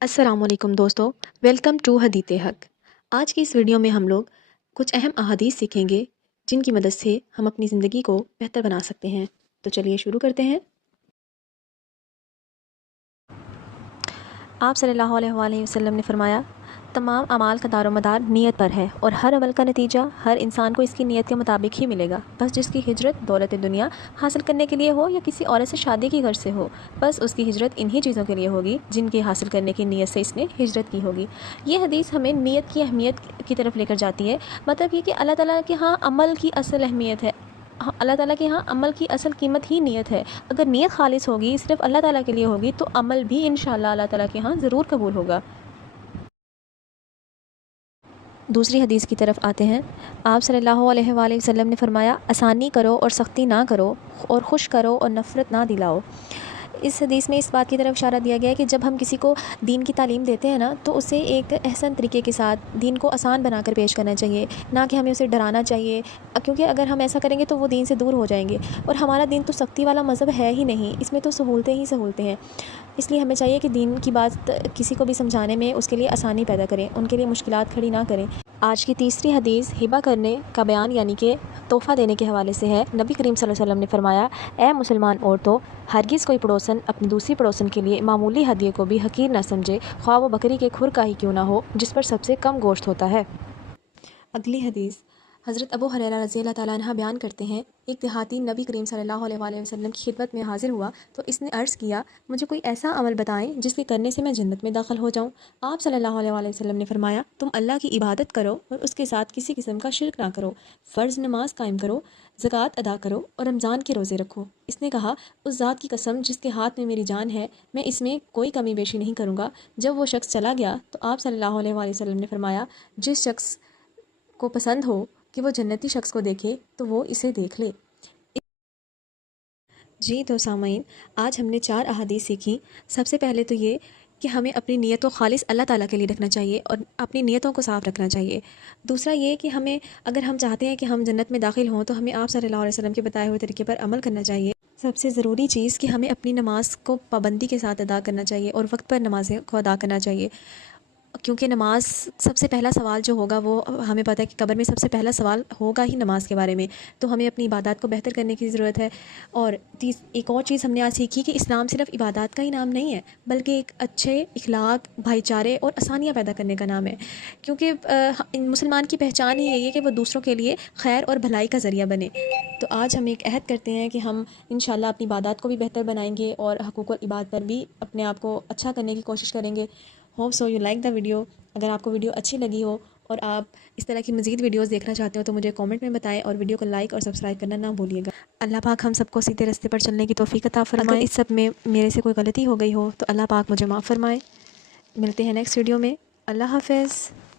अस्सलाम वालेकुम दोस्तों, वेलकम टू हदीत हक। आज की इस वीडियो में हम लोग कुछ अहम अहादीस सीखेंगे जिनकी मदद से हम अपनी ज़िंदगी को बेहतर बना सकते हैं। तो चलिए शुरू करते हैं। आप सल्लल्लाहु अलैहि वसल्लम ने फरमाया, तमाम अमाल का दारोमदार नीयत पर है और हर अमल का नतीजा हर इंसान को इसकी नीयत के मुताबिक ही मिलेगा। बस जिसकी हिजरत दौलत दुनिया हासिल करने के लिए हो या किसी औरत से शादी की गर्ज से हो, बस उसकी हिजरत इन्हीं चीज़ों के लिए होगी जिनकी हासिल करने की नीयत से इसने हिजरत की होगी। ये हदीस हमें नीयत की अहमियत की तरफ लेकर जाती है। मतलब ये कि अल्लाह ताला के यहाँ अमल की असल अहमियत है। अल्लाह ताला के यहाँ अमल की असल कीमत ही नीयत है। अगर नीयत खालिस होगी, सिर्फ अल्लाह ताला के लिए होगी, तो अमल भी इंशाअल्लाह अल्लाह ताला के यहाँ ज़रूर कबूल होगा। दूसरी हदीस की तरफ आते हैं। आप सल्लल्लाहु अलैहि वसल्लम ने फरमाया, आसानी करो और सख्ती ना करो, और खुश करो और नफ़रत ना दिलाओ। इस हदीस में इस बात की तरफ इशारा दिया गया है कि जब हम किसी को दीन की तालीम देते हैं ना, तो उसे एक एहसन तरीके के साथ दीन को आसान बनाकर पेश करना चाहिए, ना कि हमें उसे डराना चाहिए। क्योंकि अगर हम ऐसा करेंगे तो वो दीन से दूर हो जाएंगे। और हमारा दीन तो सख्ती वाला मज़हब है ही नहीं, इसमें तो सहूलतें ही सहूलतें हैं। इसलिए हमें चाहिए कि दीन की बात किसी को भी समझाने में उसके लिए आसानी पैदा करें, उनके लिए मुश्किलात खड़ी ना करें। आज की तीसरी हदीस हिबा करने का बयान यानी कि तोहफ़ा देने के हवाले से है। नबी करीम सल्लल्लाहु अलैहि वसल्लम ने फरमाया, ए मुसलमान औरतों, हरगिज़ कोई पड़ोसन अपनी दूसरी पड़ोसन के लिए मामूली हदिये को भी हकीर न समझे, ख्वाह वो बकरी के खुर का ही क्यों ना हो जिस पर सबसे कम गोश्त होता है। अगली हदीस हज़रत अबू हुरैरा रज़ी अल्लाह ताला अन्हु बयान करते हैं, एक देहाती नबी करीम सल्लल्लाहु अलैहि वसल्लम की खिदमत में हाजिर हुआ तो इसने अर्ज़ किया, मुझे कोई ऐसा अमल बताएं जिसके करने से मैं जन्नत में दाखिल हो जाऊं। आप सल्लल्लाहु अलैहि वसल्लम ने फरमाया, तुम अल्लाह की इबादत करो और उसके साथ किसी किस्म का शिर्क ना करो, फ़र्ज़ नमाज कायम करो, ज़कात अदा करो और रमज़ान के रोज़े रखो। इसने कहा, उस ज़ात की कसम जिसके हाथ में मेरी जान है, मैं इसमें कोई कमी बेशी नहीं करूँगा। जब वो शख्स चला गया तो आप सल्लल्लाहु अलैहि वसल्लम ने फरमाया, जिस शख्स को पसंद हो कि वो जन्नती शख्स को देखे तो वो इसे देख ले। जी तो सामाइन, आज हमने 4 अहादीस सीखी। सबसे पहले तो ये कि हमें अपनी नीयत को खालिस अल्लाह ताला के लिए रखना चाहिए और अपनी नीयतों को साफ़ रखना चाहिए। दूसरा ये कि हमें, अगर हम चाहते हैं कि हम जन्नत में दाखिल हों, तो हमें आप सल्लल्लाहु अलैहि वसल्लम के बताए हुए तरीके पर अमल करना चाहिए। सबसे ज़रूरी चीज़ कि हमें अपनी नमाज को पाबंदी के साथ अदा करना चाहिए और वक्त पर नमाज़ें को अदा करना चाहिए। क्योंकि नमाज सबसे पहला सवाल जो होगा वो हमें पता है कि कब्र में सबसे पहला सवाल होगा ही नमाज के बारे में। तो हमें अपनी इबादत को बेहतर करने की ज़रूरत है। और एक और चीज़ हमने आज सीखी कि इस्लाम सिर्फ इबादत का ही नाम नहीं है, बल्कि एक अच्छे इखलाक, भाईचारे और आसानियाँ पैदा करने का नाम है। क्योंकि मुसलमान की पहचान ही यही है कि वो दूसरों के लिए खैर और भलाई का ज़रिया बने। तो आज हम एक अहद करते हैं कि हम इंशाल्लाह अपनी इबादत को भी बेहतर बनाएंगे और हकूक़ुल इबाद पर भी अपने आप को अच्छा करने की कोशिश करेंगे। Hope so you like the video. अगर आपको वीडियो अच्छी लगी हो और आप इस तरह की मज़ीद वीडियोस देखना चाहते हो तो मुझे कमेंट में बताएं और वीडियो को लाइक और सब्सक्राइब करना ना भूलिएगा। अल्लाह पाक हम सबको सीधे रास्ते पर चलने की तौफीक अता फरमाए। अगर इस सब में मेरे से कोई गलती हो गई हो तो अल्लाह पाक मुझे माफ़ फरमाए। मिलते हैं नेक्स्ट वीडियो में। अल्लाह हाफ़िज़।